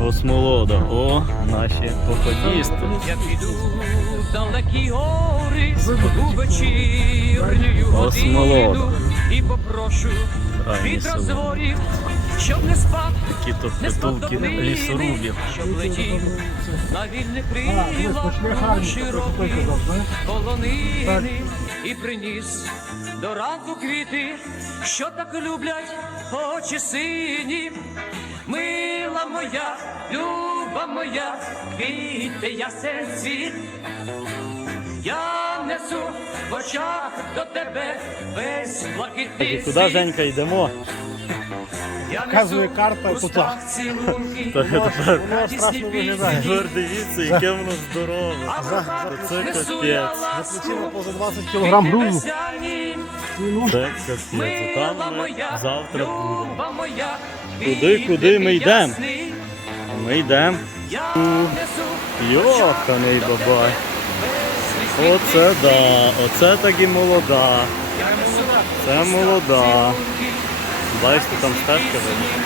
Осмолода. О, наші походісти. Я піду в далекі гори у вечірню годину і попрошу від розворів, щоб не спав, Такі то не спав притулки лісорубів. щоб летів на вільне крило широкої полонини і приніс до ранку квіти, що так люблять очі сині. Мила моя, люба моя, квіти ясен світ. Я несу в очах до тебе весь блакитний І куди, Женька, йдемо? Я несу карта в тут. устах цілунки, Воно страшно виглядає. тепер дивіться, яке воно здорове. а в руках Це несу я капець. ласку, Заплатила поза 20 кілограм грузу. весняні. Це капець. Там ми завтра будемо. Куди, куди ми йдемо? Ми йдемо. Йоханий бабай. Оце да, оце так і молода. Це молода. Бачите, там стежка видно.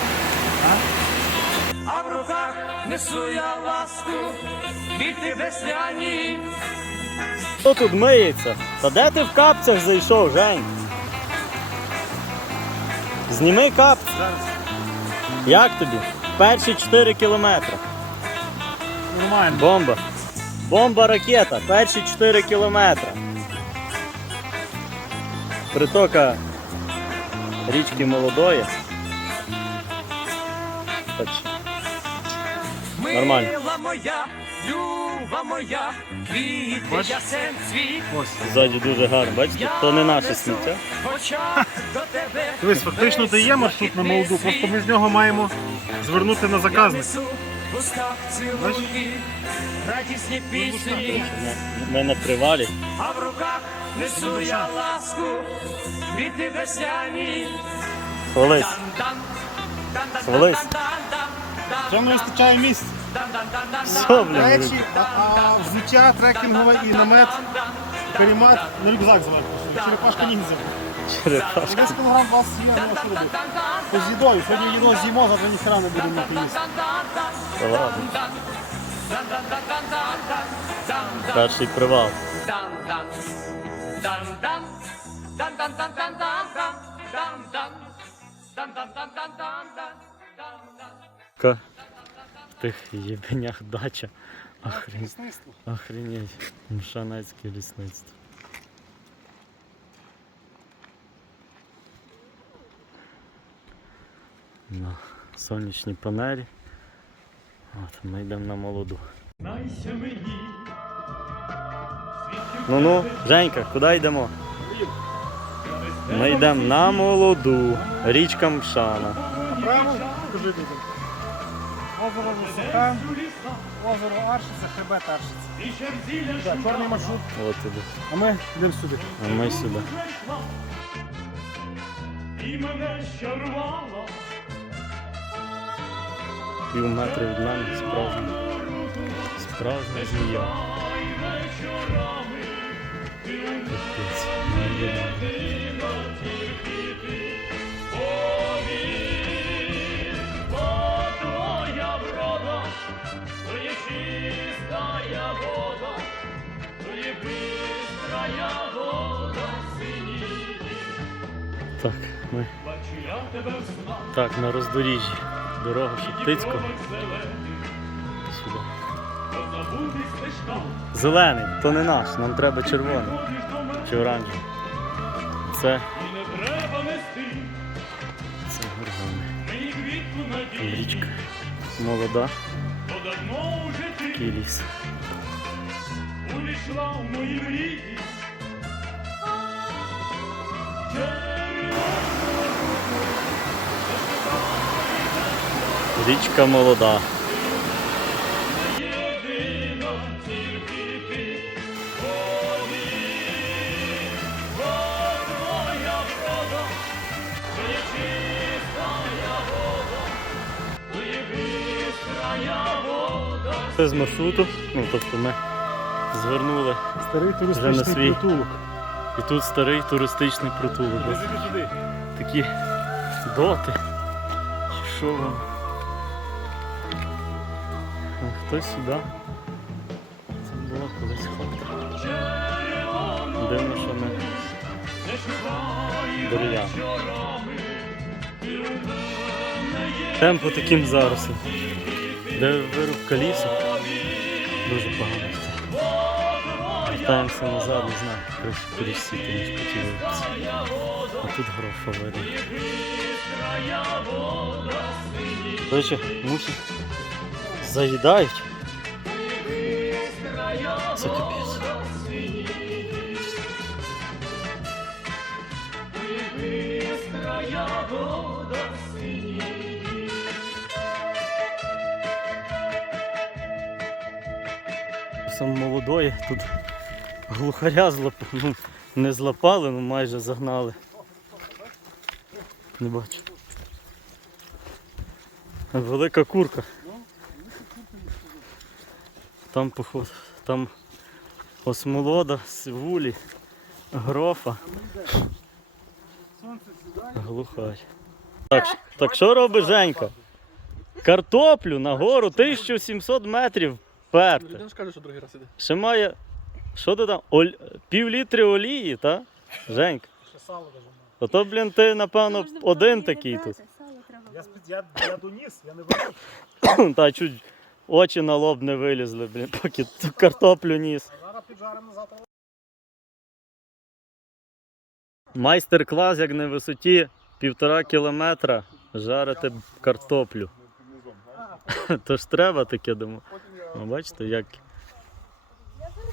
а в руках несу я ласку, квіти весняні. Хто тут миється? Та де ти в капцях зайшов, Жень? Зніми капці. Як тобі? Перші 4 кілометри. Нормально. Бомба. Бомба ракета. Перші 4 кілометри. Притока річки молодої. Так Нормально. Мила моя, люба моя, квіти ясен цвіт. Ось. Ззаді дуже гарно. Бачите, то не наше сміття. Дивись, фактично це є маршрут на молоду, просто ми з нього маємо звернути на заказник. радісні пісні, Ми на привалі. а в руках несу я ласку, квіти весняні. Дан-дан, дан-дан, Цьому не вистачає місць. Що, блін? Речі, а, а взуття трекінгове і намет, карімат, ну рюкзак зверху. Черепашка ніндзя. Черепашка. 10 кілограм у вас є, ну а що робити? По з їдою. Сьогодні їду з'їмо, завтра ніхера не будемо мати їсти. Та ладно. Перший привал. Ка тих єбенях дача. Охрен... Лісництво. Охренеть. Мшанецьке лісництво. На сонячній панелі. От, ми йдемо на молоду. Ну ну, Женька, куди йдемо? Ми йдемо на молоду. Річка Мшана. Направо. Озеро Висока, озеро Аршиця, хребет Аршиця. Так, чорний маршрут, От туди. а ми йдемо сюди. А ми сюди. І мене щарувала, Пів метра від мене справжня. Справжня змія. ай вечорами, Капець. Не видно. Так, ми так на роздоріжжі. Дорога Шептицького. Сюди. Зелений, то не наш, нам треба червоний чи оранжевий. Це, це горгони. мені Річка. Молода, такий ліс. Увійшла в мої мрії. Бистрая вода. Це з маршруту. Ну, тобто ми звернули. Старий Вже на туристичний свій. притулок. І тут старий туристичний притулок. Такі доти. Що вам? А сюди. Це була колись хата. Дивно, що не дерев'яна. Темп по таким заросам. Де вирубка лісу. Дуже погано. Вертаємося назад, не знаю, краще кудись сіти, ніж по. А тут грофа видно. До речі, мухи заїдають. Це капець. Сам молодої, тут глухаря злоп... ну, не злопали, ну майже загнали. Не бачу. Велика курка. Там поход, там осмолода, сивулі, грофа. Глухарь. Так, так що робить Женька? Картоплю на гору 1700 метрів перти. Людина ж каже, що другий раз іде. Ще має. Що ти там? Оль... Пів літри олії, та? Женька. Ще сало даже має. Ото, блін, ти, напевно, один такий тут. Я, я, я доніс, я не вийшов. Та чуть очі на лоб не вилізли, блін, поки ту картоплю ніс. Зараз піджаримо завтра. Майстер-клас, як на висоті півтора кілометра жарити картоплю. То ж треба таке, думаю. Ну, бачите, як.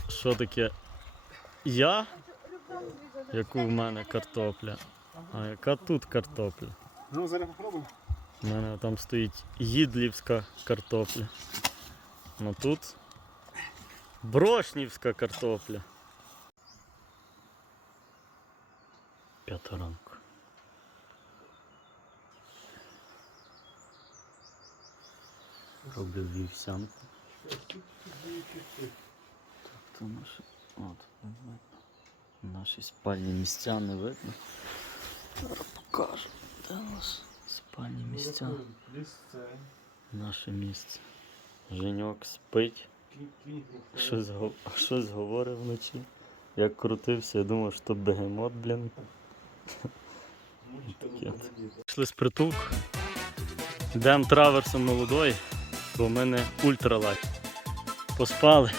Що таке? Я? Яку в мене картопля? А яка тут картопля? Ну, зараз попробуємо. У мене там стоїть їдлівська картопля. Ну тут брошнівська картопля. П'ята ранку. Роблю вівсянку. Тобто наші, от, не видно. Наші спальні місця не видно. Зараз покажу. Де у нас Спальні місця? Наше місце. Женьок спить. Щось, го- щось говорив вночі. Як крутився, я думав, що бегемот, блін. Пішли з притулку. Йдемо траверсом молодої, бо в мене ультралайт. Поспали.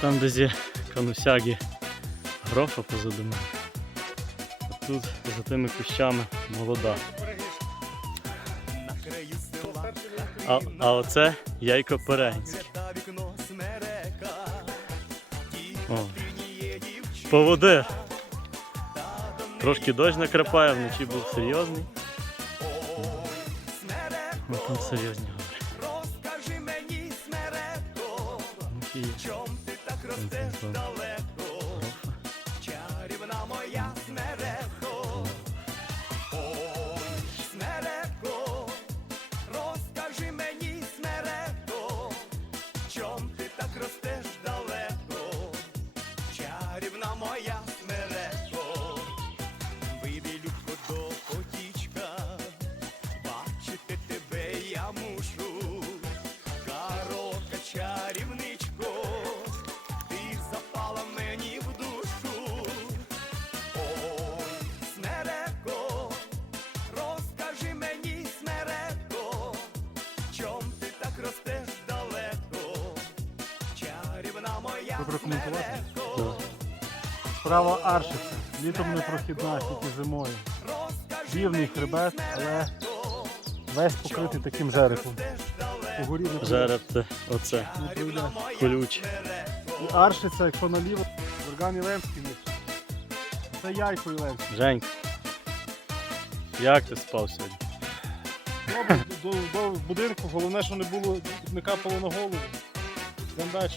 Там, де зі канусяги грофа позаду мене. А тут за тими кущами молода. А, а оце яйко перегінське. Поводир. Трошки дощ накрапає, вночі був серйозний. Ми там серйозні прокоментувати? Справа аршиця. Літом не прохідна, тільки зимою. Рівний хребет, але весь покритий таким жерехом. По горі не пройде. Жеребте оце. Не. Колюче. І аршиця, якщо наліво, Орган Ілемський нижче. Це яйко Ілемське. Женька. Як ти спав сьогодні? Добре, до, до будинку, головне, що не було, не капало на голову. Йдемо далі.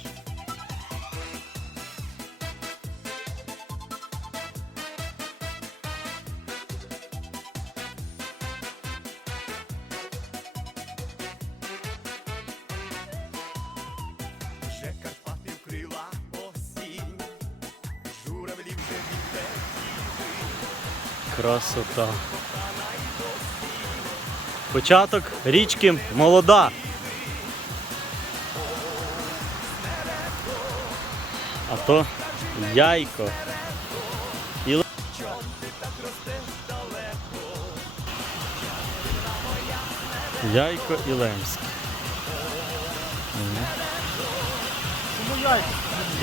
Красота. Початок річки молода. А то яйко. І... Яйко і Лемське.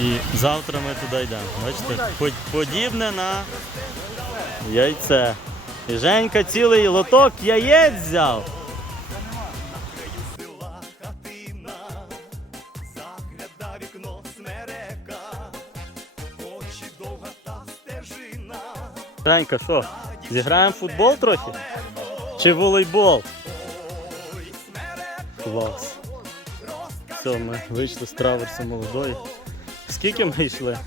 І завтра ми туди йдемо. Бачите, подібне на яйце. І Женька цілий лоток яєць взяв. Женька, що? Зіграємо футбол трохи? Чи волейбол? Клас. Все, ми вийшли з траверсу молодої. Скільки ми йшли?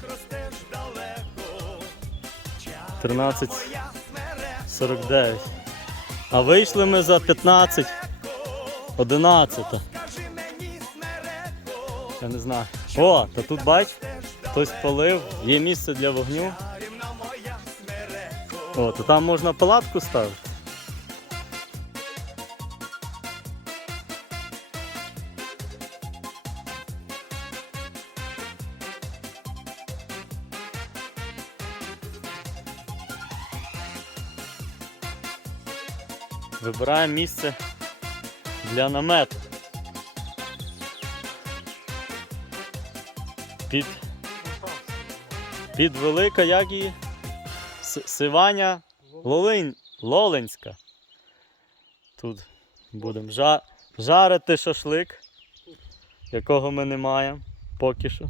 13.49. А вийшли ми за 15. 11. Я не знаю. О, та тут бач, хтось палив, є місце для вогню. О, то там можна палатку ставити. Вибираємо місце для намету. Під, під велика, як її? С- Сиваня Лолинь, Лоленська. Тут будемо жа, жарити шашлик, якого ми не маємо поки що.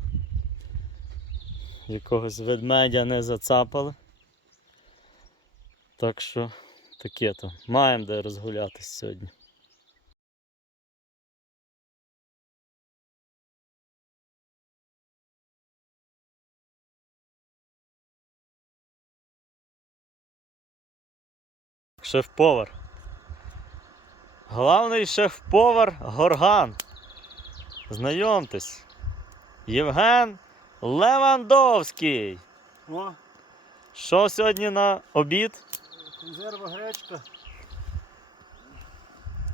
Якогось ведмедя не зацапали. Так що таке то. Маємо де розгулятись сьогодні. Шеф-повар. Главний шеф-повар Горган. Знайомтесь. Євген Левандовський. О, Що сьогодні на обід? Консерва гречка.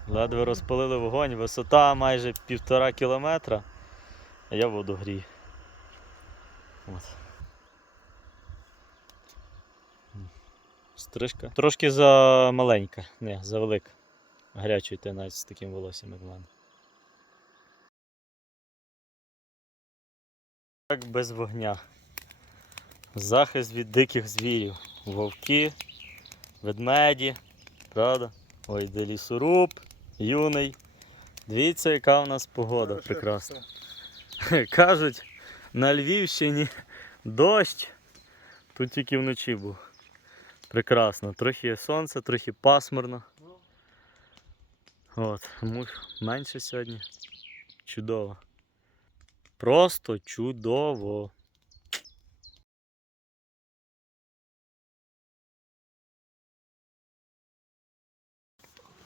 Ледве розпалили вогонь, висота майже півтора кілометра, а я воду грію. От. Стрижка. Трошки за маленька, не, за велика. Гарячу йти навіть з таким волоссям, як в мене. Так без вогня. Захист від диких звірів. Вовки, ведмеді, правда? Ой, де лісоруб, юний. Дивіться, яка у нас погода прекрасна. Кажуть, на Львівщині дощ. Тут тільки вночі був. Прекрасно. Трохи є сонце, трохи пасмурно. От, мух менше сьогодні. Чудово. Просто чудово.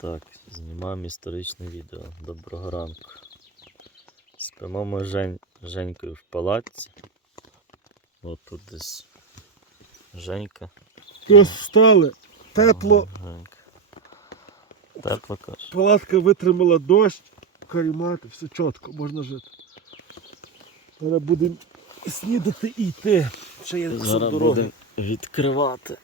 Так, знімаємо історичне відео. Доброго ранку. Спимо ми Жень, Женькою в палатці. От тут десь Женька. Встали. Тепло. Женька. Тепло каже. Палатка витримала дощ, карімати, все чітко, можна жити. Зараз будемо снідати і йти. Ще є Зараз дороги. будемо відкривати.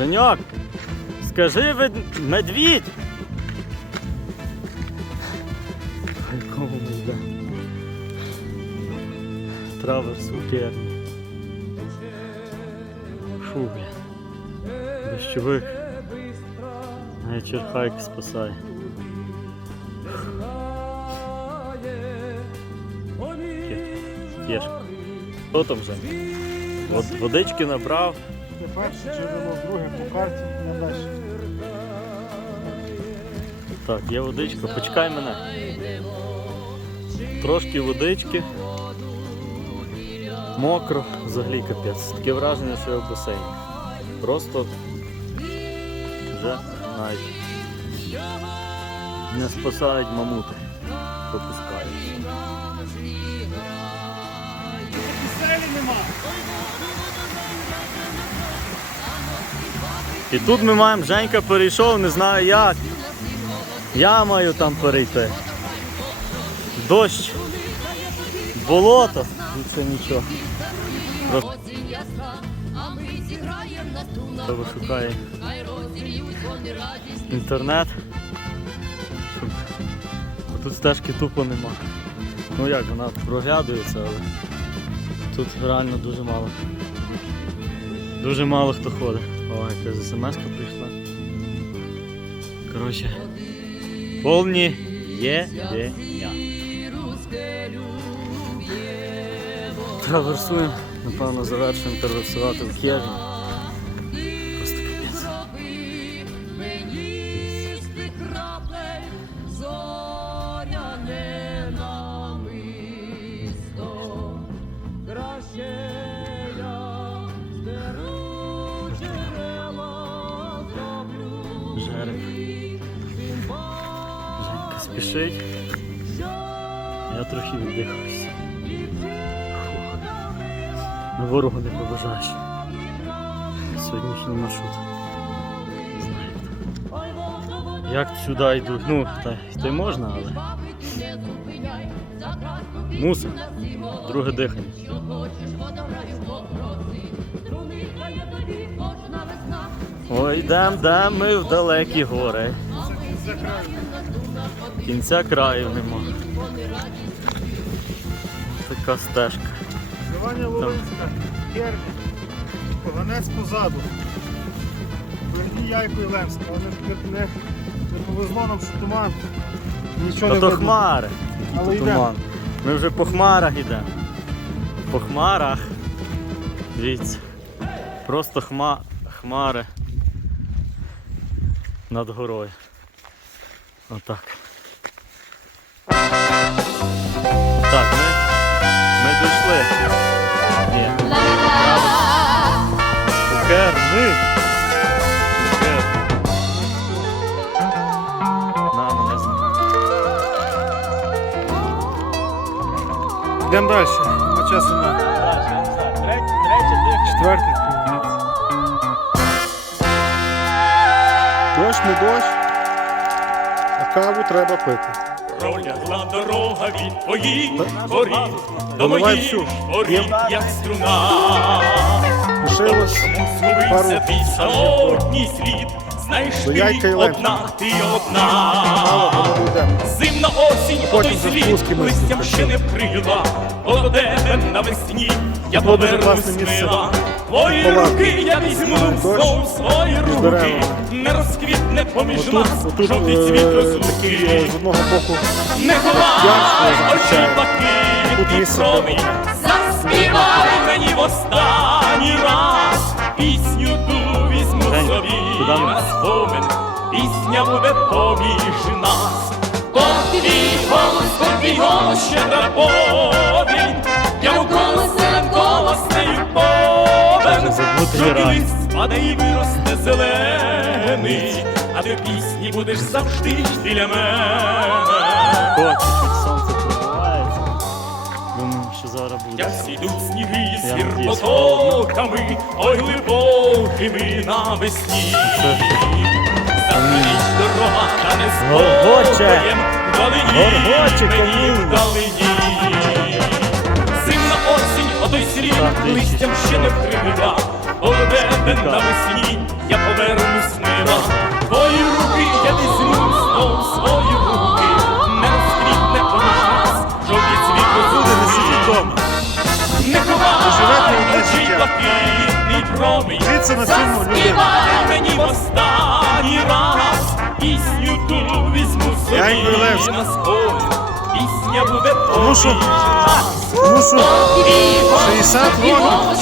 Женьок, скажи вед- медвідь. Траверс у Фу, бля. Дощовик. Навіть черхайки спасає. Тяжко. Хто там вже? Вод- Водички набрав. Перше джерело, друге по карті, не далі. Так, є водичка, почекай мене. Трошки водички. Мокро, взагалі капець. Таке враження, що я в басейні. Просто вже навіть не спасають мамути. Пропускають. Турелі нема. І тут ми маємо, Женька перейшов, не знаю як. Я маю там перейти. Дощ, болото, і це нічого. Осінь ясна, а ми зіграєм на струнах. Треба шукає Хай розір'ють вони радість. інтернет. Тут стежки тупо нема. Ну як, вона проглядується, але тут реально дуже мало. Дуже мало хто ходить. О, якась смс прийшла. Коротше. Повні я. Траверсуємо, напевно, завершуємо траверсувати в Києві. Я трохи віддихаюся. Фух. На ворогу не побажаєш. Сьогоднішній маршрут. Знаю. Як сюди йдуть? Ну, та йти можна, але мусимо. Друге дихання. Ой, йдем, йдем ми в далекі гори. Кінця краю нема. Така стежка. Зливання Волинська, Кермі, Поганець позаду. Впереді Яйко і Лемська, але не, не, не повезло нам, що туман. Нічого Та не то видно. хмари. Але То йдемо. туман. Ми вже по хмарах йдемо. По хмарах. Дивіться. Просто хма... хмари над горою. Отак. Ми дійшли. Ні. Цукер, ми. Цукер. На, мене знає. Йдемо далі. На часу на четвертий. Дощ, не дощ, а каву треба пити. Пролягла дорога від твоїх воріт до моїх воріт, як струна. Лишилось пару Згубився твій самотній слід, знаєш яйка і ти одна, ти одна. мало. Зимна осінь, Потім отой світ, спусками листям ще не вкрила, бо тебе навесні я Було дуже повернусь місце. мила. Твої Палатки. руки я візьму Дощ. знов свої руки, деревами. Не розквітне поміж Отут, нас, отут жовтий цвіт е, розлуки. такий е, з одного боку. Не ховай очі блакитні Тут промінь, заспівай мені в останній раз. Пісню ту візьму собі. на спомин, пісня буде поміж нас. То твій голос, то твій голос щедра повінь, я у колосі голосний повен, Забути жовтий лист спаде і виросте зелений, а ти в пісні будеш завжди біля мене. О, чуть-чуть сонце пробивається. Думаю, що зараз буде. Як сідуть сніги з Я надіюсь, гірпотоками, ой глибокими навесні. Заходить дорога та не Горгоче. спокоєм, вдалині Горгоче, мені камінь. вдалині. Зимна осінь, отой Так, листям ще не вкрила, Олебеден навесні, я повернусь мила. Твої руки я візьму знов свої руки, не розквітне поміж нас, жовтий цвіт Люди не вдома. Не ховай очі блакитний промінь. Заспівай мені в останній раз пісню ту візьму собі на спомин. Пісня буде Тому що-. Тому що 60 І років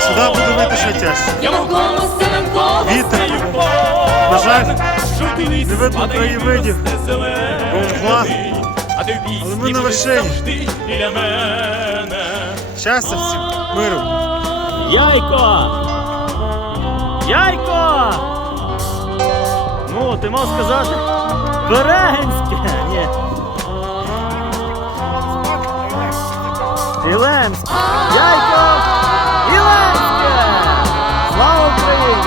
сюди буде вийти ще тяжче. Вітер. На жаль, не видно краєвидів. виросте зелений. Мгла. А ти в пісні Але ми на вершині. Щастя всім, миру. Яйко! Яйко! Ну, ти мав сказати Берегинське! Ні. Жиленське! Дядько Жиленське! Слава Україні!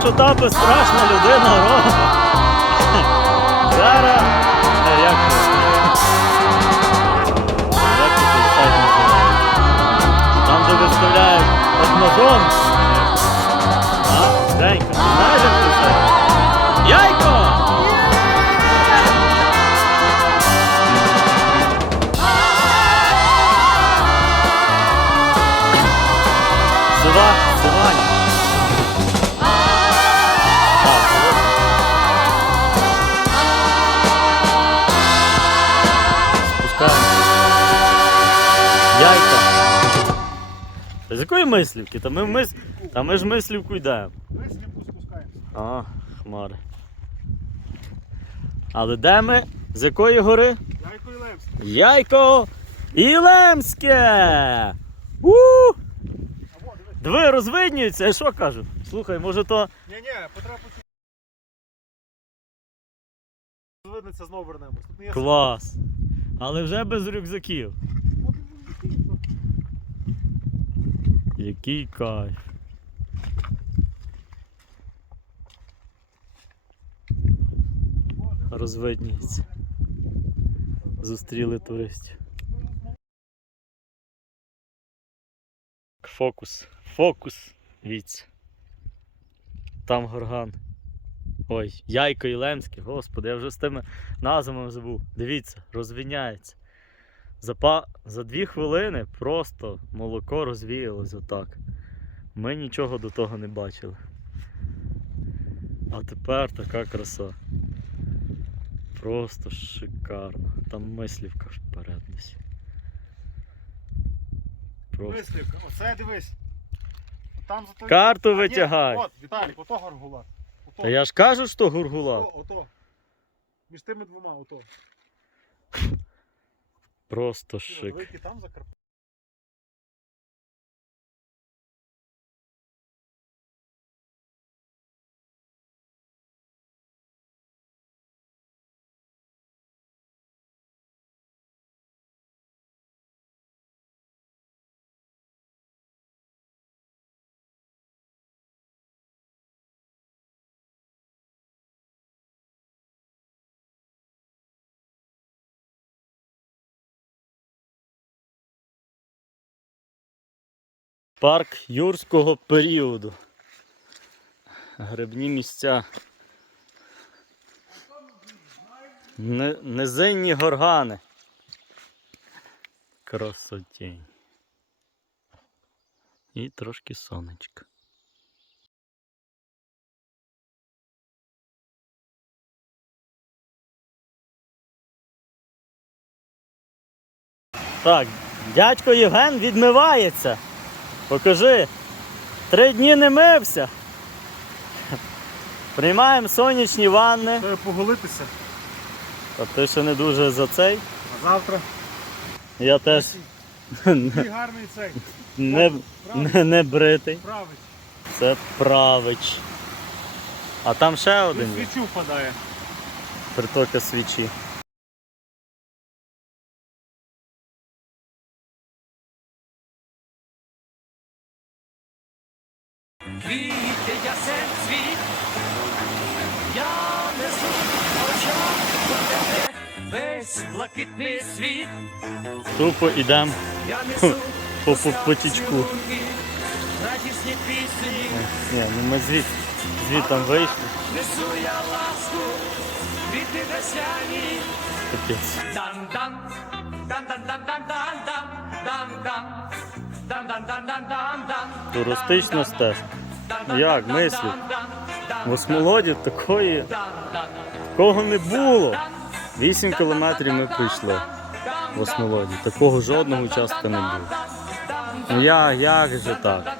Що та безстрашна людина робить? Зараз е, як Там же виставляють от ножом. Денька, знаєш, як це? Якої мислівки? Та ми, в мис... Та ми ж мислівку йдемо. Висліпку спускаємося. А, хмари. Але де ми? З якої гори? Яйко і Лемс. Яйко Ілемське! У! Диви, розвиднюється, я що кажу? Слухай, може то. Ні-ні, почути. Звидниця знову вернемось. Тут не є Клас. Але вже без рюкзаків. Який кайф. Розвиднюється. Зустріли туристів. Фокус. Фокус. Віць. Там горган. Ой, Яйко Ілемське, господи, я вже з тими назвами забув. Дивіться, розвіняється. За, па... За дві хвилини просто молоко розвіялось отак. Ми нічого до того не бачили. А тепер така краса. Просто шикарно. Там мислівка вперед десь. Просто. Вислівка. Оце дивись. Там за той... Карту витягай. От, Віталік, ото горгула. Ото, Та я ж кажу, що гургула. ото, ото. Між тими двома, ото. Просто ну, шик. Там закарп... Парк юрського періоду. Грибні місця. Низинні горгани. Красотень. І трошки сонечка. Так, дядько Євген відмивається. Покажи. Три дні не мився. Приймаємо сонячні ванни. Треба поголитися. А ти ще не дуже за цей. А завтра. Я теж Який гарний цей. не, не, не бритий. Править. Це правич. А там ще один є. Свічу впадає. Притока свічі. Квіти ясен цвіт, я несу в очах до тебе весь блакитний світ, Тупо несу по, по потічку. радісні пісні, Ні, ну ми звід, звідтам вийшли. несу я ласку, квіти весняні, Капець. дан-дан, дан-дан-дан-дан-дан-дан, дан-дан. Туристична стежка. Як, мислю? В Осмолоді такої такого не було. 8 кілометрів ми прийшли в Осмолоді. Такого жодного участка не було. Ну як, як же так?